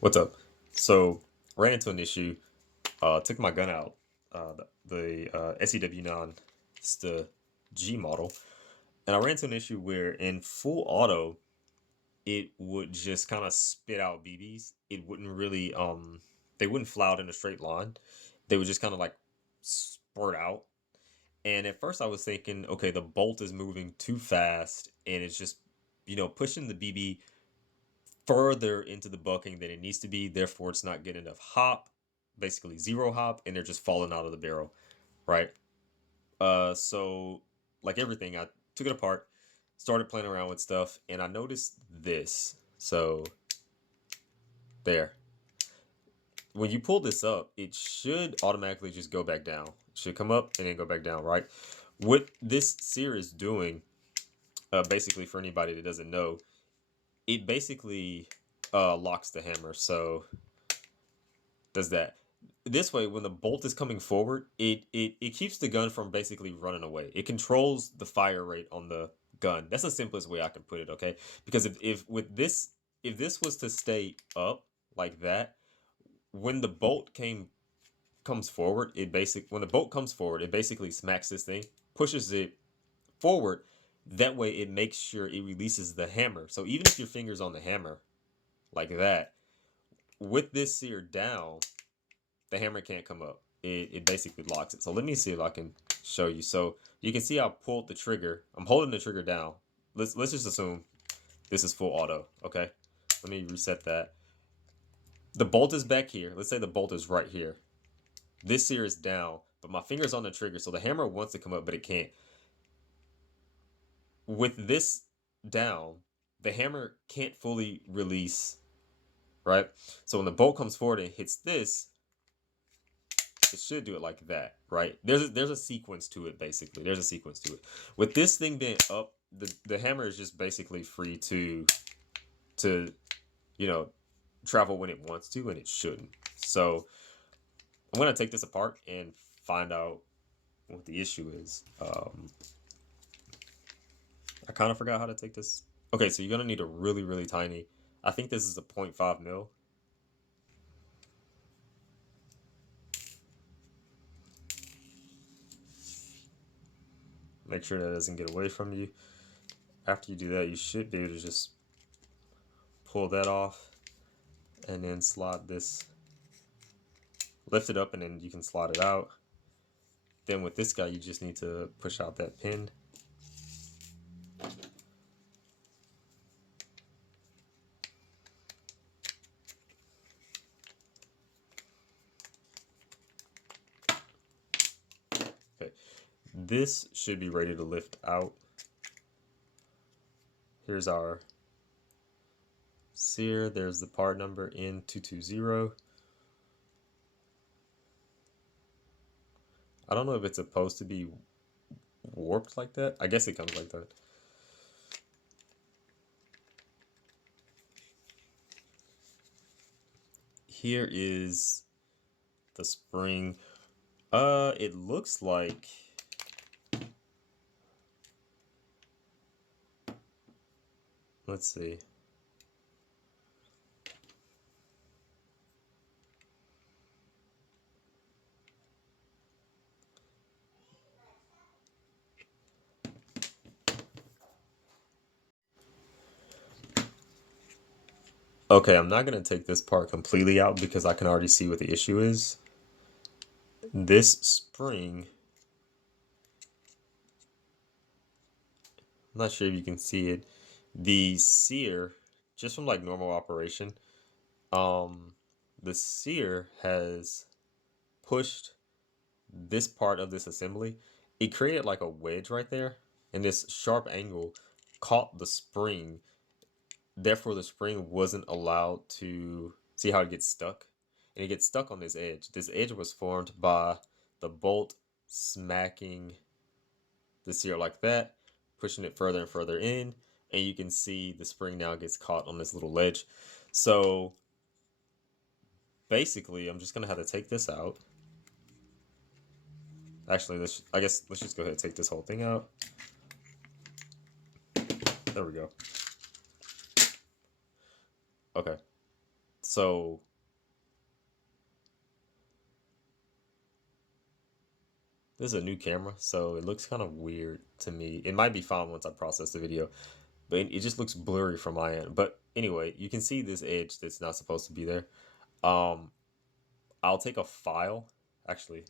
What's up? So, ran into an issue. Took my gun out. The SCW9, it's the G model, and I ran into an issue where in full auto, it would just kind of spit out BBs. It wouldn't really they wouldn't fly out in a straight line. They would just kind of like spurt out. And at first, I was thinking, okay, the bolt is moving too fast, and it's just pushing the BB further into the bucking than it needs to be. Therefore, it's not getting enough hop, basically zero hop, and they're just falling out of the barrel, right? So like everything, I took it apart, started playing around with stuff, and I noticed this. So there, when you pull this up, it should automatically just go back down. It should come up and then go back down, right? What this sear is doing, basically for anybody that doesn't know, it basically locks the hammer. So does that. This way, when the bolt is coming forward, it keeps the gun from basically running away. It controls the fire rate on the gun. That's the simplest way I can put it, okay? Because if with this if this was to stay up like that, when the bolt comes forward, when the bolt comes forward, it basically smacks this thing, pushes it forward. That way it makes sure it releases the hammer. So even if your finger's on the hammer like that, with this sear down, the hammer can't come up. It basically locks it. So let me see if I can show you. So you can see I pulled the trigger. I'm holding the trigger down. Let's just assume this is full auto. Okay. Let me reset that. The bolt is back here. Let's say the bolt is right here. This here is down, but my finger's on the trigger, so the hammer wants to come up, but it can't. With this down, the hammer can't fully release, right? So when the bolt comes forward and hits this, it should do it like that, right? There's a sequence to it, basically. There's a sequence to it. With this thing being up, the hammer is just basically free to you know travel when it wants to, and it shouldn't. So I'm gonna take this apart and find out what the issue is. I kind of forgot how to take this. Okay, so you're gonna need a really tiny. I think this is a 0.5 mil. Make sure that doesn't get away from you. After you do that, you should be able to just pull that off and then slide this, lift it up, and then you can slide it out. Then with this guy, you just need to push out that pin. Okay, this should be ready to lift out. Here's our sear. There's the part number N220. I don't know if it's supposed to be warped like that. I guess it comes like that. Here is the spring. It looks like, let's see. Okay, I'm not gonna take this part completely out because I can already see what the issue is. This spring, I'm not sure if you can see it. The sear, just from like normal operation, um, the sear has pushed this part of this assembly. It created like a wedge right there, and this sharp angle caught the spring. Therefore, the spring wasn't allowed to see how it gets stuck, and it gets stuck on this edge. This edge was formed by the bolt smacking the sear like that, pushing it further and further in, and you can see the spring now gets caught on this little ledge. So basically, I'm just gonna have to take this out. Actually, I guess let's just go ahead and take this whole thing out. There we go. Okay. So this is a new camera, so it looks kind of weird to me. It might be fine once I process the video, but it just looks blurry from my end. But anyway, you can see this edge that's not supposed to be there. I'll take a file, actually.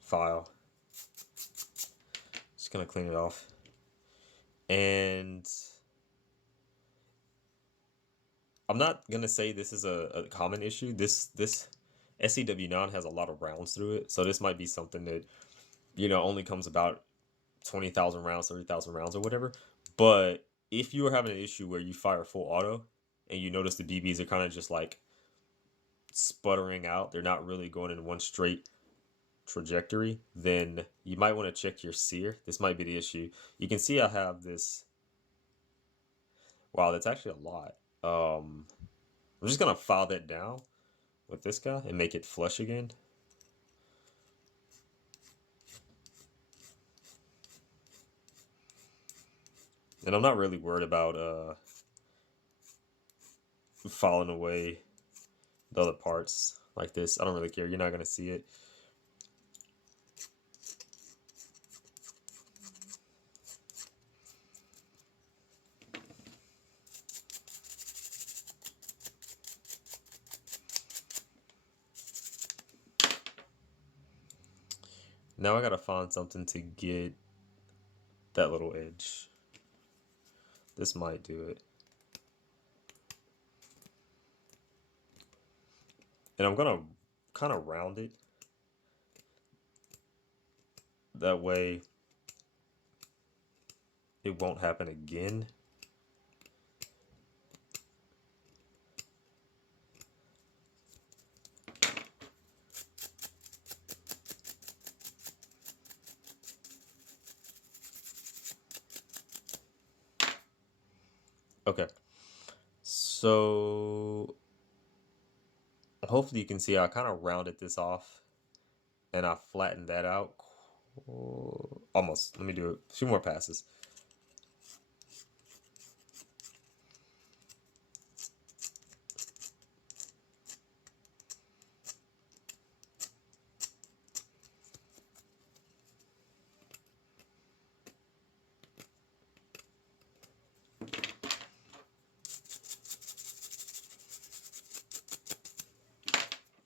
File. Just gonna clean it off. And I'm not gonna say this is a common issue. This SCW9 has a lot of rounds through it, so this might be something that, you know, only comes about 20,000 rounds, 30,000 rounds, or whatever. But if you are having an issue where you fire full auto and you notice the BBs are kind of just like sputtering out, they're not really going in one straight trajectory, then you might want to check your sear. This might be the issue. You can see I have this. Wow, that's actually a lot. I'm just gonna file that down with this guy and make it flush again. And I'm not really worried about filing away the other parts like this. I don't really care. You're not gonna see it. Now I gotta find something to get that little edge. This might do it. And I'm gonna kind of round it. That way it won't happen again. Okay, so hopefully you can see I kind of rounded this off and I flattened that out almost. Let me do a few more passes.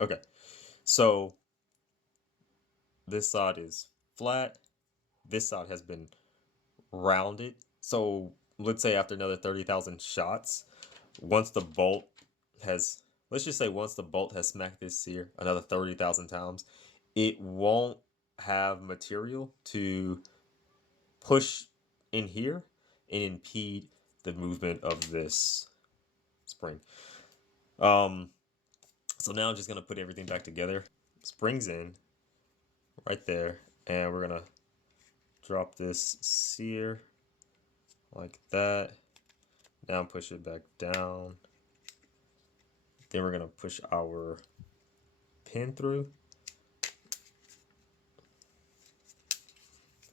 Okay, so this side is flat. This side has been rounded. So let's say after another 30,000 shots, once the bolt has, let's just say once the bolt has smacked this here another 30,000 times, it won't have material to push in here and impede the movement of this spring. So now I'm just gonna put everything back together. Springs in right there, and we're gonna drop this sear like that. Now push it back down. Then we're gonna push our pin through.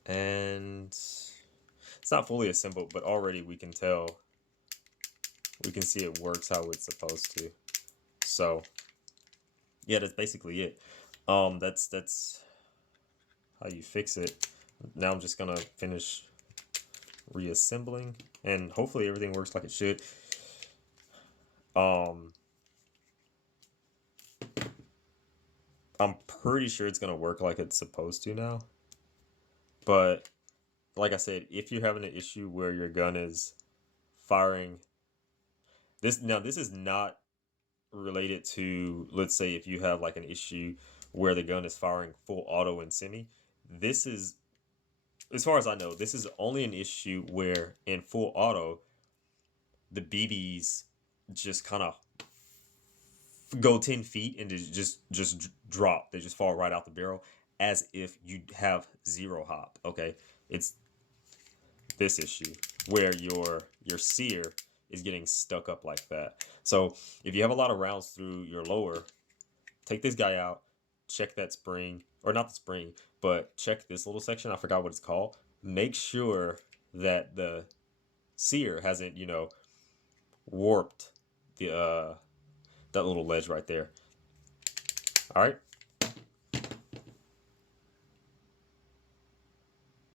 And it's not fully assembled, but already we can tell, we can see it works how it's supposed to. So yeah, that's basically it. That's how you fix it. Now I'm just gonna finish reassembling and hopefully everything works like it should. I'm pretty sure it's gonna work like it's supposed to now. But like I said, if you're having an issue where your gun is firing this, now this is not related to, let's say if you have like an issue where the gun is firing full auto and semi. This is, as far as I know, this is only an issue where in full auto the BBs just kind of go 10 feet and just drop. They just fall right out the barrel as if you have zero hop. Okay, it's this issue where your sear is getting stuck up like that. So if you have a lot of rounds through your lower, take this guy out, check that spring, or not the spring, but check this little section. I forgot what it's called. Make sure that the sear hasn't, warped the that little ledge right there. All right.